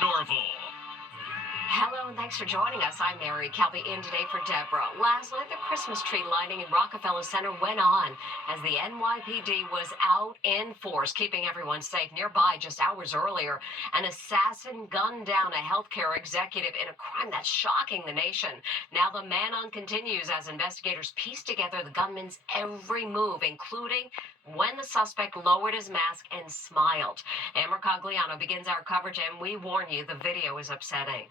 Norval. Hello and thanks for joining us. I'm Mary Kelby in today for Deborah. Last night, the Christmas tree lighting in Rockefeller Center went on as the NYPD was out in force, keeping everyone safe. Nearby, just hours earlier, an assassin gunned down a healthcare executive in a crime that's shocking the nation. Now the manhunt continues as investigators piece together the gunman's every move, including when the suspect lowered his mask and smiled. Amber Cogliano begins our coverage, and we warn you, the video is upsetting.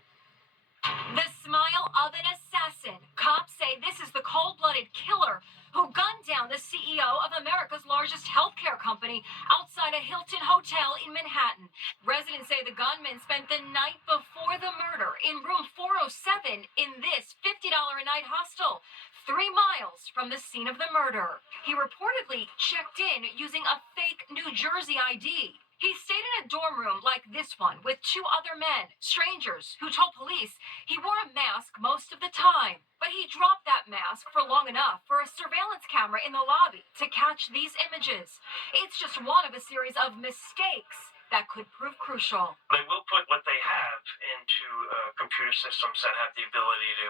The smile of an assassin. Cops say this is the cold-blooded killer who gunned down the CEO of America's largest healthcare company outside a Hilton hotel in Manhattan. Residents say the gunman spent the night before the murder in room 407 in this $50 a night hostel, 3 miles from the scene of the murder. He reportedly checked in using a fake New Jersey ID. He stayed in a dorm room like this one with 2 other men, strangers, who told police he wore a mask most of the time. But he dropped that mask for long enough for a surveillance camera in the lobby to catch these images. It's just one of a series of mistakes that could prove crucial. They will put what they have into computer systems that have the ability to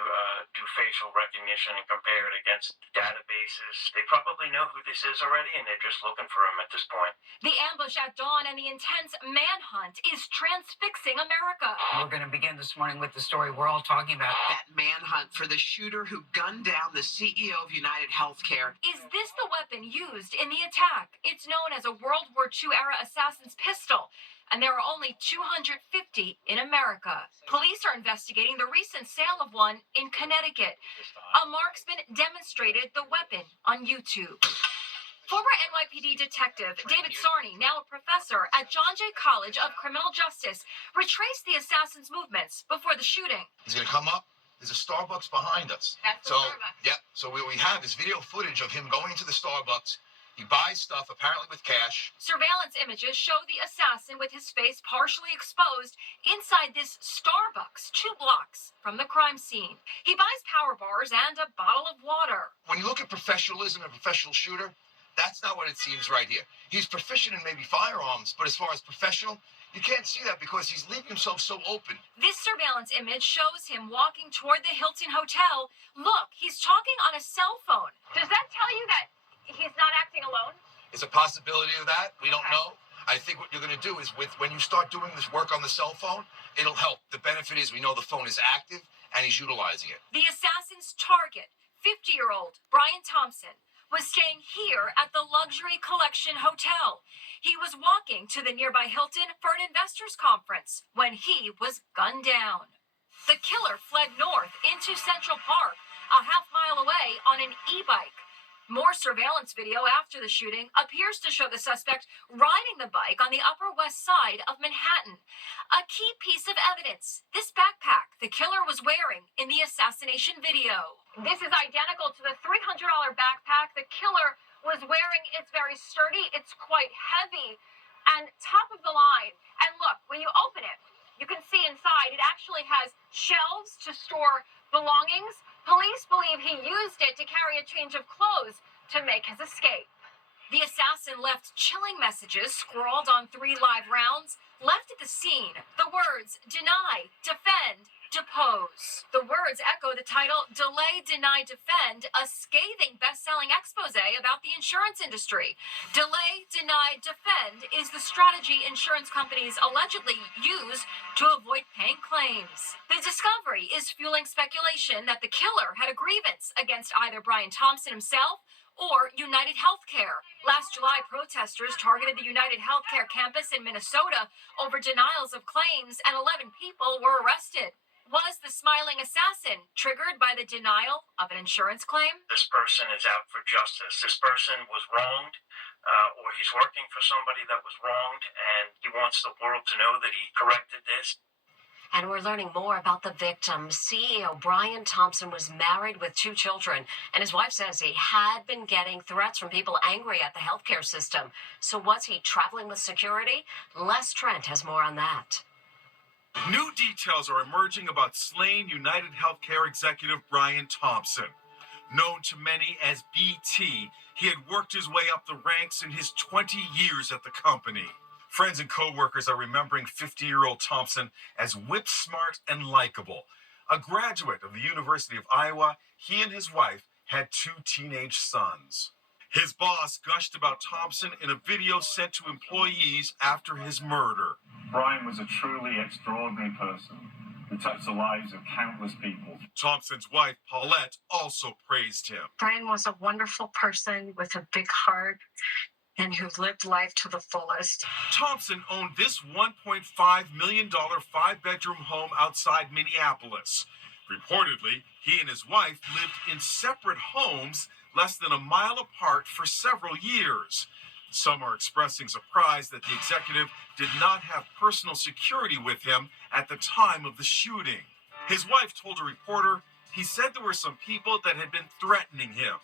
do facial recognition and compare it against databases. They probably know who this is already, and they're just looking for him at this point. The ambush at dawn and the intense manhunt is transfixing America. We're going to begin this morning with the story we're all talking about. That manhunt for the shooter who gunned down the CEO of United Healthcare. Is this the weapon used in the attack? It's known as a World War II era assassin's pistol, and there are only 250 in America. Police are investigating the recent sale of one in Connecticut. A marksman demonstrated the weapon on YouTube. Former NYPD detective David Sarney, now a professor at John Jay College of Criminal Justice, retraced the assassin's movements before the shooting. He's going to come up. There's a Starbucks behind us. That's so, the Starbucks. Yeah. So what we have is video footage of him going to the Starbucks. He buys stuff, apparently with cash. Surveillance images show the assassin with his face partially exposed inside this Starbucks 2 blocks from the crime scene. He buys power bars and a bottle of water. When you look at professionalism and a professional shooter, that's not what it seems right here. He's proficient in maybe firearms, but as far as professional, you can't see that because he's leaving himself so open. This surveillance image shows him walking toward the Hilton Hotel. Look, he's talking on a cell phone. Does that tell you that he's not acting alone? It's a possibility of that. We don't know. I think what you're going to do is when you start doing this work on the cell phone, it'll help. The benefit is we know the phone is active and he's utilizing it. The assassin's target, 50-year-old Brian Thompson, was staying here at the Luxury Collection Hotel. He was walking to the nearby Hilton for an investors conference when he was gunned down. The killer fled north into Central Park, a half-mile away on an e-bike. More surveillance video after the shooting appears to show the suspect riding the bike on the Upper West Side of Manhattan. A key piece of evidence, this backpack the killer was wearing in the assassination video. This is identical to the $300 backpack the killer was wearing. It's very sturdy, it's quite heavy, and top of the line. And look, when you open it, you can see inside it actually has shelves to store belongings. Police believe he used it to carry a change of clothes to make his escape. The assassin left chilling messages scrawled on 3 live rounds, left at the scene the words, "Deny, defend, depose." The words echo the title, Delay, Deny, Defend, a scathing best-selling expose about the insurance industry. Delay, deny, defend is the strategy insurance companies allegedly use to avoid paying claims. The discovery is fueling speculation that the killer had a grievance against either Brian Thompson himself or United Healthcare. Last July, protesters targeted the United Healthcare campus in Minnesota over denials of claims, and 11 people were arrested. Was the smiling assassin triggered by the denial of an insurance claim? This person is out for justice. This person was wronged, or he's working for somebody that was wronged, and he wants the world to know that he corrected this. And we're learning more about the victim. CEO Brian Thompson was married with 2 children, and his wife says he had been getting threats from people angry at the healthcare system. So was he traveling with security? Les Trent has more on that. New details are emerging about slain United Healthcare executive Brian Thompson. Known to many as BT, he had worked his way up the ranks in his 20 years at the company. Friends and co-workers are remembering 50-year-old Thompson as whip-smart and likable. A graduate of the University of Iowa, he and his wife had 2 teenage sons. His boss gushed about Thompson in a video sent to employees after his murder. Brian was a truly extraordinary person who touched the lives of countless people. Thompson's wife, Paulette, also praised him. Brian was a wonderful person with a big heart and who lived life to the fullest. Thompson owned this $1.5 million 5-bedroom home outside Minneapolis. Reportedly, he and his wife lived in separate homes less than a mile apart for several years. Some are expressing surprise that the executive did not have personal security with him at the time of the shooting. His wife told a reporter he said there were some people that had been threatening him.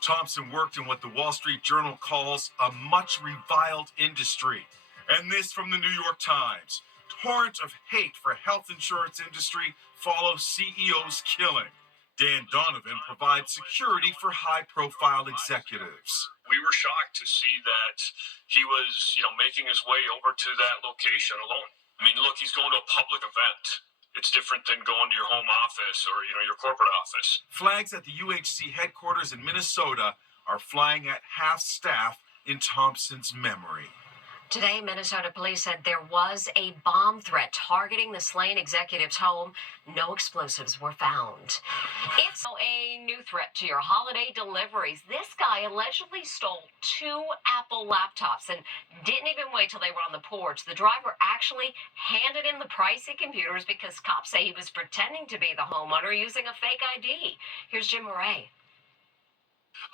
Thompson worked in what the Wall Street Journal calls a much reviled industry. And this from the New York Times. Torrent of hate for health insurance industry follows CEO's killing. Dan Donovan provides security for high-profile executives. We were shocked to see that he was, making his way over to that location alone. I mean, look, he's going to a public event. It's different than going to your home office or, your corporate office. Flags at the UHC headquarters in Minnesota are flying at half staff in Thompson's memory. Today, Minnesota police said there was a bomb threat targeting the slain executive's home. No explosives were found. It's a new threat to your holiday deliveries. This guy allegedly stole 2 Apple laptops and didn't even wait till they were on the porch. The driver actually handed in the pricey computers because cops say he was pretending to be the homeowner using a fake ID. Here's Jim Murray.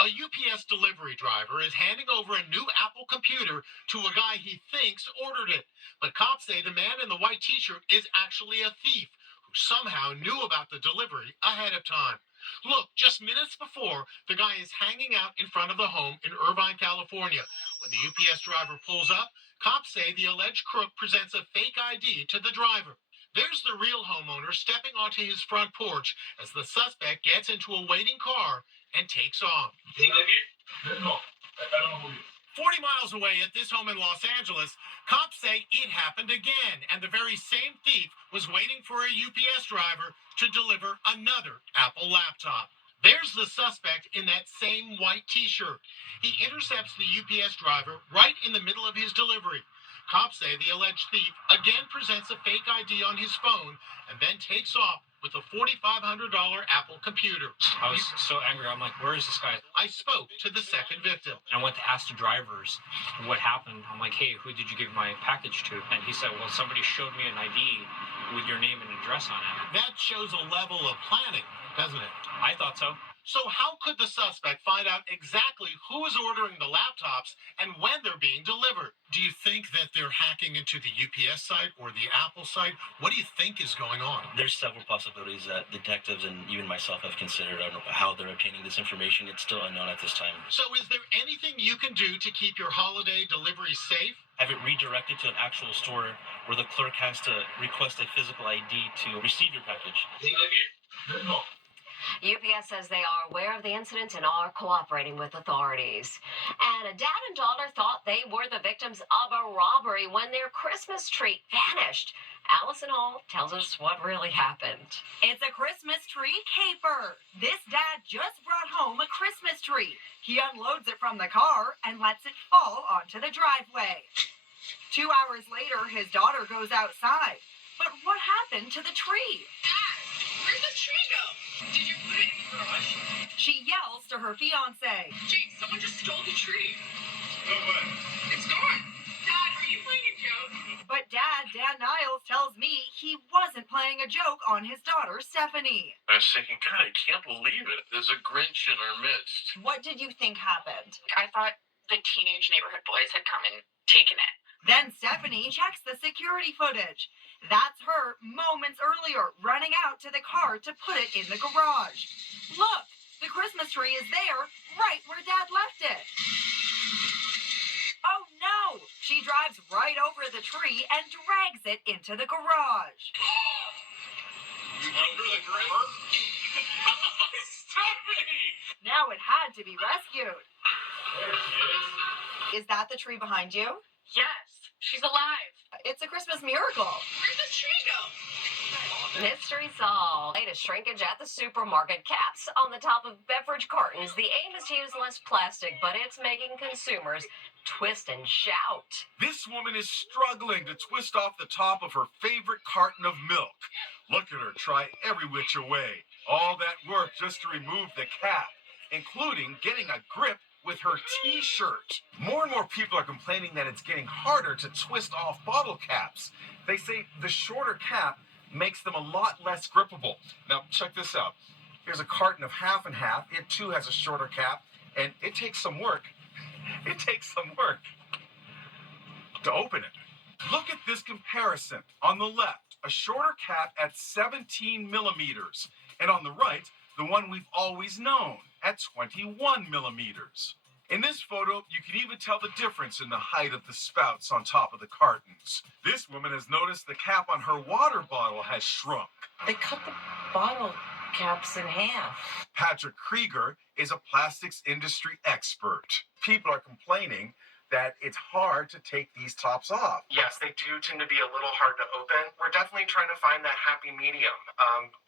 A UPS delivery driver is handing over a new Apple computer to a guy he thinks ordered it. But cops say the man in the white t-shirt is actually a thief who somehow knew about the delivery ahead of time. Look, just minutes before, the guy is hanging out in front of the home in Irvine, California. When the UPS driver pulls up, cops say the alleged crook presents a fake ID to the driver. There's the real homeowner stepping onto his front porch as the suspect gets into a waiting car and takes off. 40 miles away at this home in Los Angeles, cops say it happened again, and the very same thief was waiting for a UPS driver to deliver another Apple laptop. There's the suspect in that same white t-shirt. He intercepts the UPS driver right in the middle of his delivery. Cops say the alleged thief again presents a fake ID on his phone and then takes off with a $4,500 Apple computer. I was so angry. I'm like, where is this guy? I spoke to the second victim. I went to ask the drivers what happened. I'm like, hey, who did you give my package to? And he said, well, somebody showed me an ID with your name and address on it. That shows a level of planning, doesn't it? I thought so. So how could the suspect find out exactly who is ordering the laptops and when they're being delivered? Do you think that they're hacking into the UPS site or the Apple site? What do you think is going on? There's several possibilities that detectives and even myself have considered on how they're obtaining this information. It's still unknown at this time. So is there anything you can do to keep your holiday delivery safe? Have it redirected to an actual store where the clerk has to request a physical ID to receive your package. UPS says they are aware of the incident and are cooperating with authorities. And a dad and daughter thought they were the victims of a robbery when their Christmas tree vanished. Allison Hall tells us what really happened. It's a Christmas tree caper. This dad just brought home a Christmas tree. He unloads it from the car and lets it fall onto the driveway. 2 hours later, his daughter goes outside. But what happened to the tree? Dad, where'd the tree go? Did you put it in the garage? She yells to her fiancé. Jake, someone just stole the tree. No way. It's gone. Dad, are you playing a joke? But Dad, Dan Niles, tells me he wasn't playing a joke on his daughter, Stephanie. I was thinking, God, I can't believe it. There's a Grinch in our midst. What did you think happened? I thought the teenage neighborhood boys had come and taken it. Then Stephanie checks the security footage. That's her moments earlier running out to the car to put it in the garage. Look, the Christmas tree is there, right where Dad left it. Oh no! She drives right over the tree and drags it into the garage. Under the gripper? Stephanie! Now it had to be rescued. There she is. Is that the tree behind you? Yes. She's alive. It's a Christmas miracle. Where'd the tree go? Mystery solved. Latest shrinkage at the supermarket. Caps on the top of beverage cartons. The aim is to use less plastic, but it's making consumers twist and shout. This woman is struggling to twist off the top of her favorite carton of milk. Look at her try every which way. All that work just to remove the cap, including getting a grip with her t-shirt. More and more people are complaining that it's getting harder to twist off bottle caps. They say the shorter cap makes them a lot less grippable. Now, check this out. Here's a carton of half and half. It too has a shorter cap, and it takes some work. It takes some work to open it. Look at this comparison. On the left, a shorter cap at 17 millimeters, and on the right, the one we've always known at 21 millimeters. In this photo, you can even tell the difference in the height of the spouts on top of the cartons. This woman has noticed the cap on her water bottle has shrunk. They cut the bottle caps in half. Patrick Krieger is a plastics industry expert. People are complaining that it's hard to take these tops off. Yes, they do tend to be a little hard to open. We're definitely trying to find that happy medium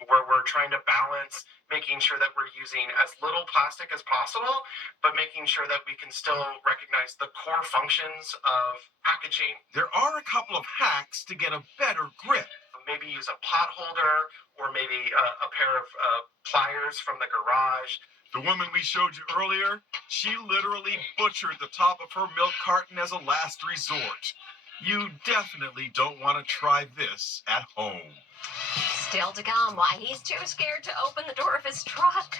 where we're trying to balance making sure that we're using as little plastic as possible, but making sure that we can still recognize the core functions of packaging. There are a couple of hacks to get a better grip. Maybe use a pot holder or maybe a pair of pliers from the garage. The woman we showed you earlier, she literally butchered the top of her milk carton as a last resort. You definitely don't want to try this at home. Still to come, why he's too scared to open the door of his truck.